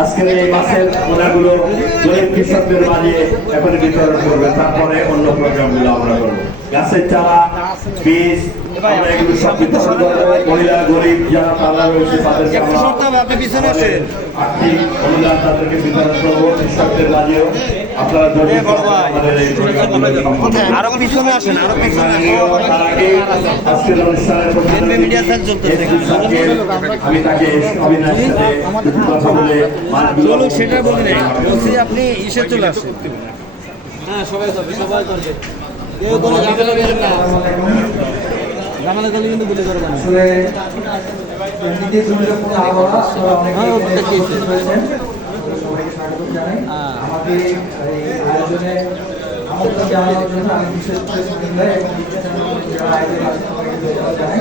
আজকের এই মাছের পোনাগুলো গরিব কৃষকদের মাঝে এখন বিতরণ করবে, তারপরে অন্য প্রোগ্রামগুলো আমরা করবো। গাছের চারা, বীজ, আমরা এগুলো সব বিতরণ করবো। মহিলা গরিব যারা তারা রয়েছে তাদেরকে আর্থিক অনুদান তাদেরকে বিতরণ করবো, কৃষকদের মাঝেও। আপনারা যদি আমাদের এই আরো পিছনে আসেন, আরো পিছনে আজকের অনুষ্ঠানের আমি তাকে অবিনাশের সাথে কথা বলে চলুক, সেটা বলি নাই, বলছি আপনি ইসে চলে আসেন। হ্যাঁ, সবাই করবে, সবাই করবে, কেউ কোনো ঝামেলা করবে না, ঝামেলা করলে কিন্তু গুলি করবে না। আসলে এমনিতে দুর্যোগপূর্ণ আবহাওয়া, সবাইকে স্বাগত জানাই। আমাদের এই আয়োজনে আমন্ত্রণ জানানোর জন্য আমি বিশেষ করে সুন্দর এবং যারা আয়োজনে আছেন সবাইকে ধন্যবাদ জানাই।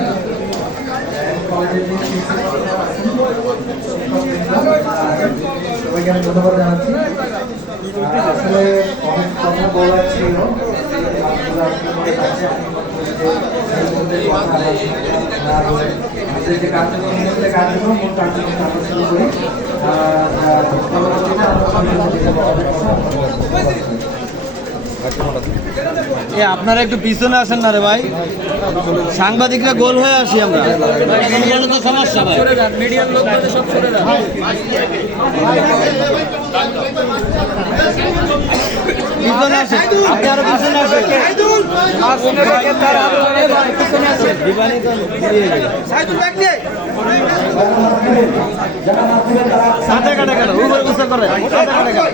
কলেজের যে শিক্ষকরা আছেন, সবাইকে আমি ধন্যবাদ জানাচ্ছি। আসলে অনেক কথা বলার ছিল, আমাদের যে কার্যক্রম মূল কার্যক্রম আমরা শুরু করি। আপনারা একটু পিছনে আসেন না রে ভাই, সাংবাদিকরা গোল হয়ে আসি আমরা। সমস্যা ভাই, মিডিয়ার লোক সব সরে যান। পিছনে আসেন, আপনি আরো পিছনে আসেন। সাথে কাটে কেন উপরে গুছা করে সাথে কাটে কেন?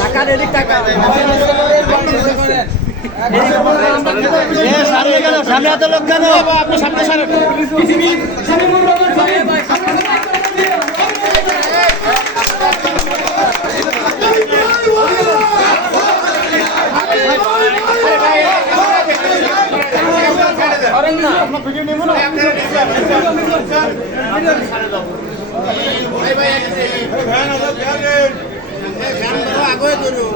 টাকা রেডি, টাকা সামনে কেন, সামনে এত লোক কেন? আপনি সামনে সারেন। আগে ধরো